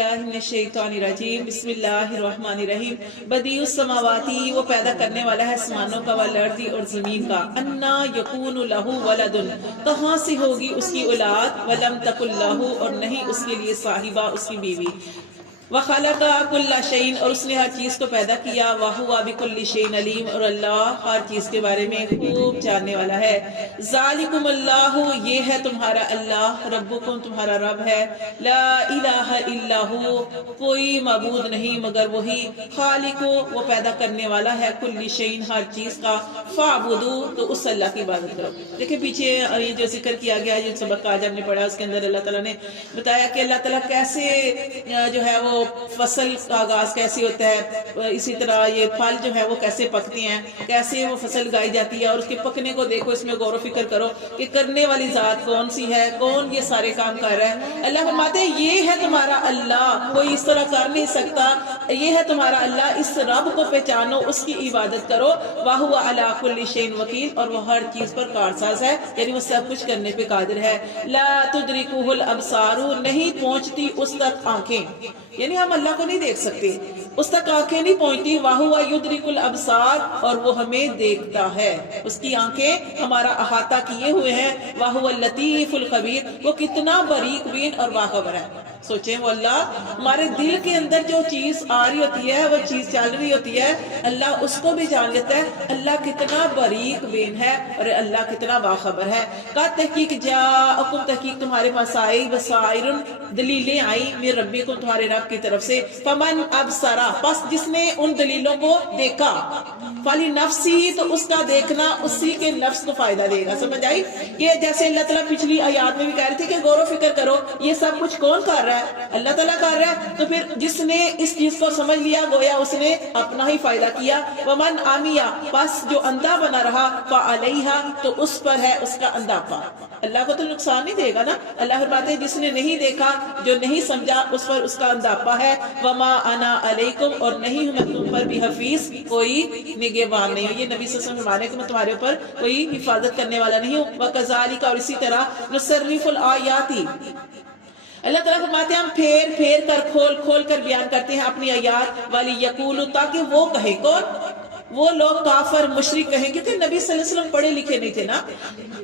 الشیطانirrajیم بسم اللہ الرحمن الرحیم بدیع السماواتی وہ پیدا کرنے والا ہے آسمانوں کا والارض اور زمین کا انا یکون لہ ولد کہاں سے ہوگی اس کی اولاد ولم تکن لہ اور نہیں اس کے لیے صاحبہ اس کی بیوی وَخَلَقَ كُلَّ شَيْءٍ اور اس نے ہر چیز کو پیدا کیا وَهُوَ بِكُلِّ شَيْءٍ عَلِيمٌ اور اللہ ہر چیز کے بارے میں خوب جاننے والا ہے ذالکم اللہ یہ ہے تمہارا اللہ ربکم تمہارا رب ہے لا الہ الا ہو کوئی معبود نہیں مگر وہی خالق وہ پیدا کرنے والا ہے کل شیء ہر چیز کا فاعبدو تو اس اللہ کی عبادت کرو۔ دیکھیں پیچھے یہ جو ذکر کیا گیا ہے جو سبق آج ہم نے پڑھا اس کے اندر اللہ تعالیٰ نے بتایا کہ اللہ تعالیٰ کیسے جو ہے وہ فصل کا آغاز کیسے ہوتا ہے، اسی طرح یہ پھل جو ہے وہ کیسے پکتے ہیں، کیسے وہ فصل گائی جاتی ہے اور اس کے پکنے کو دیکھو، اس میں غور و فکر کرو کہ کرنے والی ذات کون سی ہے، کون یہ سارے کام کر رہا ہے۔ اللہ فرماتے ہیں یہ ہے تمہارا اللہ، کوئی اس طرح کر نہیں سکتا، یہ ہے تمہارا اللہ، اس رب کو پہچانو، اس کی عبادت کرو۔ وَهُوَ عَلَى كُلِّ شَيْءٍ وَكِيلٌ اور وہ ہر چیز پر کارساز ہے، یعنی وہ سب کچھ کرنے پہ قادر ہے۔ لَا تُدْرِكُهُ الْأَبْصَارُ نہیں پہنچتی اس تک آنکھیں، یعنی ہم اللہ کو نہیں دیکھ سکتے، اس تک آنکھیں نہیں پہنچتی۔ وَهُوَ يُدْرِكُ الْأَبْصَارَ اور وہ ہمیں دیکھتا ہے، اس کی آنکھیں ہمارا احاطہ کیے ہوئے ہیں۔ وَهُوَ اللَّطِيفُ الْخَبِيرُ وہ کتنا باریک بین اور باخبر ہے۔ سوچیں وہ اللہ ہمارے دل کے اندر جو چیز آ رہی ہوتی ہے، وہ چیز چل رہی ہوتی ہے، اللہ اس کو بھی جان لیتا ہے۔ اللہ کتنا باریک بین ہے اور اللہ کتنا باخبر ہے۔ کا تحقیق جاءکم تحقیق تمہارے پاس آئی بصائر دلیلیں آئی من ربکم تمہارے رب کی طرف سے۔ فمن ابصر پس جس نے ان دلیلوں کو دیکھا، فلنفسہ تو اس کا دیکھنا اسی کے نفس کو فائدہ دے گا۔ سمجھ آئی؟ یہ جیسے اللہ تعالیٰ پچھلی آیات میں بھی کہہ رہے تھے کہ غور و فکر کرو، یہ سب کچھ کون کر رہا ہے؟ اللہ تعالیٰ کر رہا ہے، تو پھر جس نے اس چیز کو سمجھ لیا گویا اس نے اپنا ہی فائدہ کیا۔ ومن عمی پس جو اندھا بنا رہا فعلیہا تو اس پر ہے اس کا اندھاپا، اللہ کو تو نقصان نہیں دے گا نا۔ اللہ فرماتے ہیں جس نے نہیں دیکھا، جو نہیں سمجھا، اس پر اس کا اندھاپا ہے۔ وما انا علیکم اور نہیں ہوں میں تم پر بھی حفیظ، کوئی نگہبان نہیں ہوں۔ یہ نبی صلی اللہ علیہ وسلم فرمانے کہ میں تمہارے اوپر کوئی حفاظت کرنے والا نہیں ہوں۔ وکذالک اور اسی طرح نصرف الآیات اللہ تعالیٰ فرماتے ہیں ہم پھیر پھیر کر کھول کھول کر بیان کرتے ہیں اپنی آیات والی یقول تاکہ وہ کہے، کون؟ وہ لوگ کافر مشرک کہیں، کیونکہ نبی صلی اللہ علیہ وسلم پڑھے لکھے نہیں تھے نا،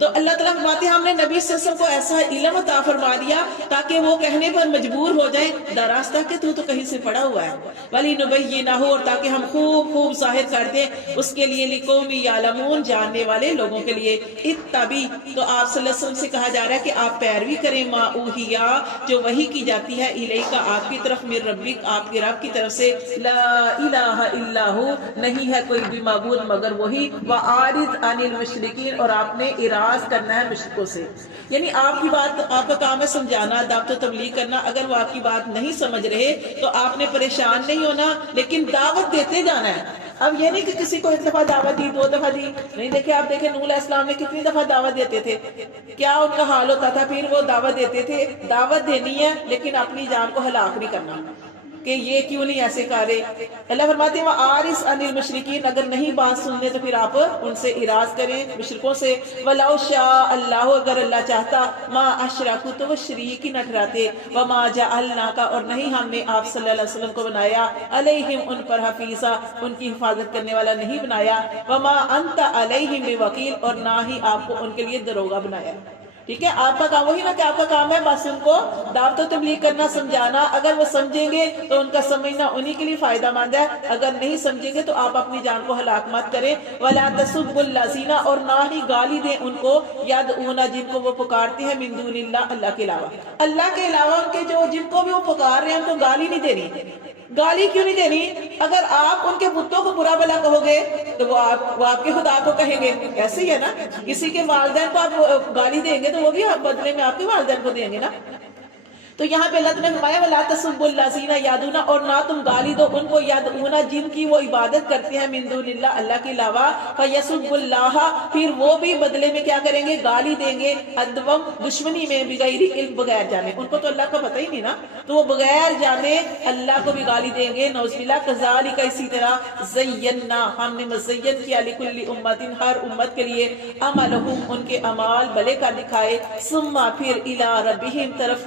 تو اللہ تعالیٰ فرماتے ہیں ہم نے نبی صلی اللہ علیہ وسلم کو ایسا علم عطا فرما دیا تاکہ وہ کہنے پر مجبور ہو جائیں دراستہ کہ تو کہیں سے پڑھا ہوا ہے۔ وَلِنُبَيِّنَهُ اور تاکہ ہم خوب خوب ظاہر کر دیں اس کے لیے لِقَوْمٍ يَعْلَمُونَ جاننے والے لوگوں کے لیے۔ اتَّبِعْ تو آپ صلی اللہ علیہ وسلم سے کہا جا رہا ہے کہ آپ پیروی کریں مَا أُوحِیَ جو وحی کی جاتی ہے الیک آپ کی طرف من ربک آپ کے رب کی طرف سے۔ لا الہ الا ہو نہیں ہے کوئی بھی معبود مگر وہی۔ وَأَعْرِضْ عَنِ الْمُشْرِكِينَ اور آپ نے اعراض کرنا ہے مشرکوں سے، یعنی آپ کی بات، آپ کا کام ہے سمجھانا، دعوت و تبلیغ کرنا۔ اگر وہ آپ کی بات نہیں سمجھ رہے تو آپ نے پریشان نہیں ہونا، لیکن دعوت دیتے جانا ہے۔ اب یہ نہیں کہ کسی کو ایک دفعہ دعوت دی، دو دفعہ دی، نہیں۔ دیکھیں آپ دیکھیں نوح علیہ السلام نے کتنی دفعہ دعوت دیتے تھے، کیا ان کا حال ہوتا تھا، پھر وہ دعوت دیتے تھے۔ دعوت دینی ہے لیکن اپنی جان کو ہلاک نہیں کرنا کہ یہ کیوں نہیں ایسے کر رہے۔ اللہ فرماتے ہیں وَآرِس عَنِ الْمُشْرِكِينَ اگر نہیں بات سننے تو پھر آپ ان سے اعراض کریں مشرکوں سے۔ وَلَوْ شَاءَ اللَّهُ اگر اللہ چاہتا مَا أَشْرَكُوا تو وہ شریک ہی نہ ٹھہراتے۔ وَمَا جَعَلْنَاكَ اور نہیں ہم نے آپ صلی اللہ علیہ وسلم کو بنایا عَلَيْهِمْ ان پر حفیظا ان کی حفاظت کرنے والا نہیں بنایا۔ وَمَا أَنْتَ عَلَيْهِمْ بِوَكِيلٍ اور نہ ہی آپ کو ان کے لیے دروغہ بنایا۔ ٹھیک ہے، آپ کا کام وہی نا کہ آپ کا کام ہے بس ان کو دعوت و تبلیغ کرنا، سمجھانا۔ اگر وہ سمجھیں گے تو ان کا سمجھنا انہی کے لیے فائدہ مند ہے، اگر نہیں سمجھیں گے تو آپ اپنی جان کو ہلاک مت کریں۔ وَلَا تَسُبُّوا الَّذِينَ اور نہ ہی گالی دیں ان کو يَدْعُونَ جن کو وہ پکارتے ہیں مِن دُونِ اللَّهِ اللہ کے علاوہ، اللہ کے علاوہ ان کے جو جن کو بھی وہ پکار رہے ہیں ان کو گالی نہیں دینی۔ گالی کیوں نہیں دینی؟ اگر آپ ان کے بتوں کو برا بھلا کہو گے تو وہ آپ کے خدا کو کہیں گے، ایسے ہی ہے نا۔ کسی کے والدین کو آپ گالی دیں گے تو وہ بھی بدلے میں آپ کے والدین کو دیں گے نا۔ تو یہاں پہ اللہ نے فرمایا وَلَا تَسُبُّوا الَّذِينَ يَدْعُونَ اور نہ تم گالی دو ان کو يَدْعُونَ جن کی وہ عبادت کرتے ہیں مِن دُونِ اللَّهِ اللہ کے علاوہ۔ فَيَسُبُّوا اللَّهَ پھر وہ بھی بدلے میں کیا کریں گے؟ گالی دیں گے، عدوم دشمنی میں، بغیر علم بغیر جانے۔ ان کو تو اللہ کا پتہ ہی نہیں نا، تو وہ بغیر جانے اللہ کو بھی گالی دیں گے، نعوذ باللہ۔ کذالک اسی طرح زینا ہم نے مزین کیا لکل امت ہر امت کے لیے عملہم ان کے اعمال بھلے کر دکھائے، ثم پھر الی ربہم طرف